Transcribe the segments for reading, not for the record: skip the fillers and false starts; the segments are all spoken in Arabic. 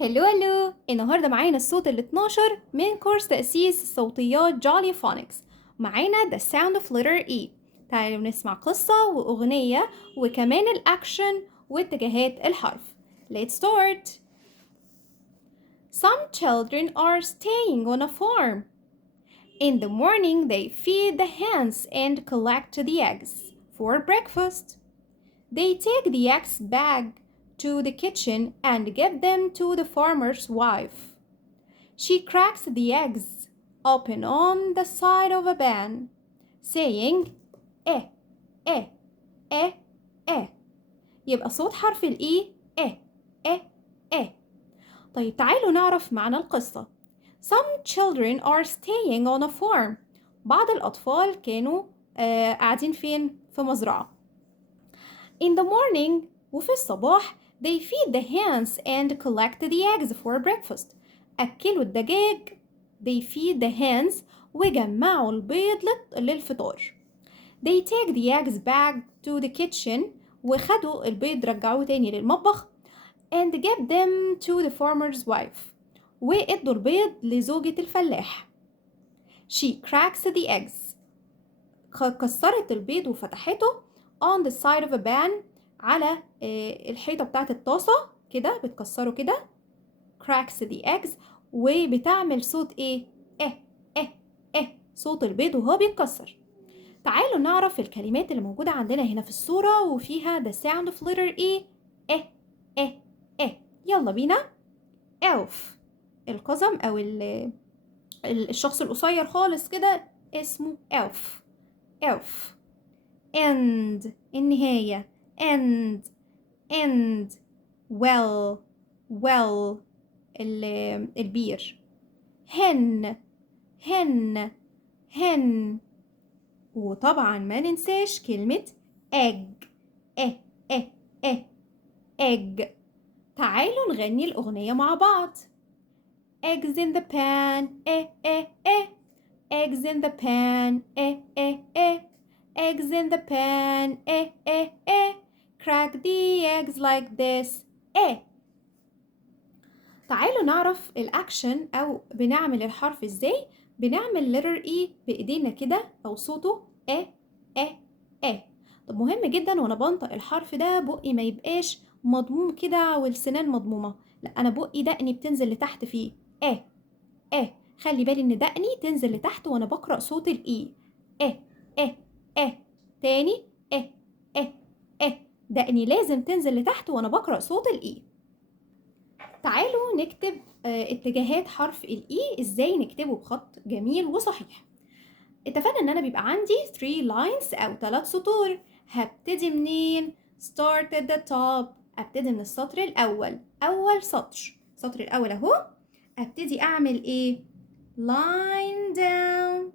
هلو النهارده معانا الصوت ال 12 من كورس تأسيس صوتيات جولي فونكس. معانا The Sound of Letter E. تعالوا نسمع قصة وأغنية وكمان الأكشن واتجاهات الحرف. Let's start. Some children are staying on a farm. In the morning they feed the hens and collect the eggs for breakfast. They take the eggs back to the kitchen and give them to the farmer's wife. She cracks the eggs open on the side of a pan, saying eh, eh, eh, eh. يبقى صوت حرف الإي eh, eh, eh. طيب تعالوا نعرف معنى القصة. Some children are staying on a farm. بعض الأطفال كانوا قاعدين فين؟ في مزرعة. In the morning وفي الصباح they feed the hens and collect the eggs for breakfast. أكلوا الدجاج they feed the hens وجمعوا البيض للفطار. They take the eggs back to the kitchen وخدوا البيض رجعوه تاني للمطبخ and give them to the farmer's wife وادوا البيض لزوجة الفلاح. She cracks the eggs كسرت البيض وفتحته on the side of a pan على الحيطة بتاعت الطاسة كده بتكسره كده cracks the eggs وبتعمل صوت ايه صوت البيض وهو بيتكسر. تعالوا نعرف الكلمات اللي موجودة عندنا هنا في الصورة وفيها the sound of letter E يلا بينا. elf القزم أو الشخص القصير خالص كده اسمه elf. end النهاية end well البير. hen وطبعا ما ننساش كلمة egg egg. تعالوا نغني الأغنية مع بعض. eggs in the pan eggs in the pan eggs in the pan crack the eggs like this تعالوا نعرف الأكشن أو بنعمل الحرف إزاي. بنعمل letter E بإيدينا كده أو صوته طب مهم جدا وأنا بنطق الحرف ده بقي ما يبقاش مضموم كده والسنان مضمومة، لا أنا بقي دقني بتنزل لتحت فيه خلي بالي إن دقني تنزل لتحت وأنا بقرأ صوت الإي تاني دقني لازم تنزل لتحت وأنا بقرأ صوت الإي. تعالوا نكتب اتجاهات حرف الإي ازاي نكتبه بخط جميل وصحيح. اتفقنا ان انا بيبقى عندي 3 lines او 3 سطور. هبتدي منين؟ start at the top. ابتدي من السطر الاول، اول سطر، السطر الاول اهو. ابتدي اعمل ايه؟ line down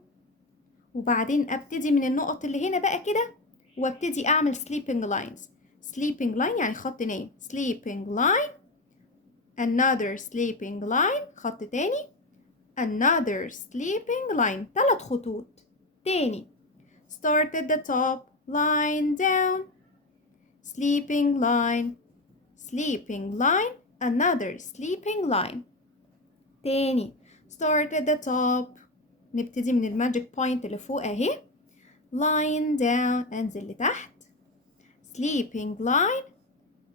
وبعدين ابتدي من النقط اللي هنا بقى كده وابتدي اعمل sleeping line يعني خط نايم. sleeping line another sleeping line خط تاني another sleeping line 3 خطوط تاني. start at the top line down sleeping line another sleeping line تاني. start at the top نبتدي من الماجيك بوينت اللي فوق اهي line down انزل لتحت sleeping line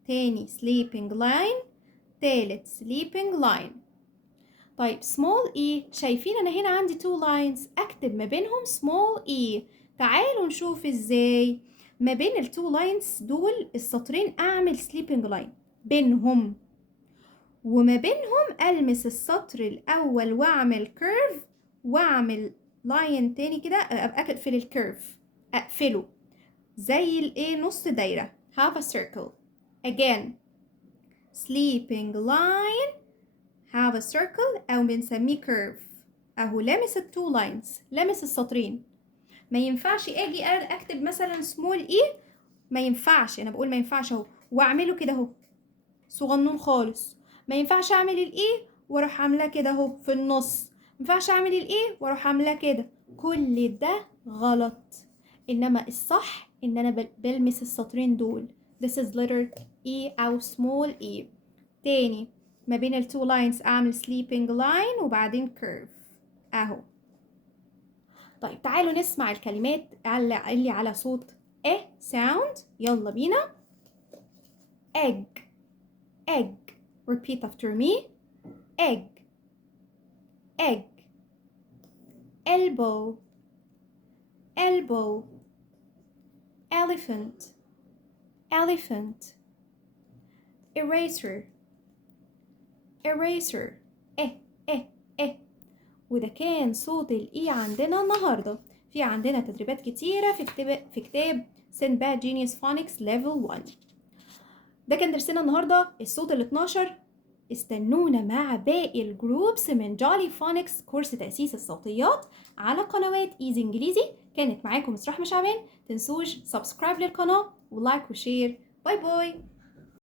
تاني sleeping line تالت sleeping line. طيب small e شايفين انا هنا عندي 2 lines اكتب ما بينهم small e. تعالوا نشوف ازاي ما بين ال 2 lines دول السطرين اعمل sleeping line بينهم وما بينهم المس السطر الاول واعمل curve واعمل line تاني كده ابقى اقفل الكيرف اقفله زي الايه نص دايرة have a circle again sleeping line have a circle أو بنسميه curve أهو لامس ال 2 lines لامس السطرين. ما ينفعش أجي أكتب مثلا small e ما ينفعش، أنا بقول ما ينفعش أهو وأعمله كده أهو صغنون خالص. ما ينفعش أعمل ال e وأروح عاملاه كده أهو في النص. ما ينفعش أعمل ال e وأروح عاملاه كده. كل ده غلط، إنما الصح إن أنا بلمس السطرين دول. This is letter e أو small e. تاني ما بين التو لاينز أعمل sleeping line وبعدين curve أهو. طيب تعالوا نسمع الكلمات اللي على صوت sound. يلا بينا. egg egg. repeat after me. egg egg. elbow elbow. elephant elephant. eraser eraser. إيه. وده كان صوت الإي عندنا النهاردة. في عندنا تدريبات كتيرة في كتاب سينباد جينيوس فونكس ليفل 1. ده كان درسنا النهاردة الصوت ال 12. استنونا مع باقي الجروبس من جولي فونكس كورس تأسيس الصوتيات على قنوات ايزي انجليزي. كانت معاكم مس رحمة شعبان. تنسوش سبسكرايب للقناة ولايك وشير. باي باي.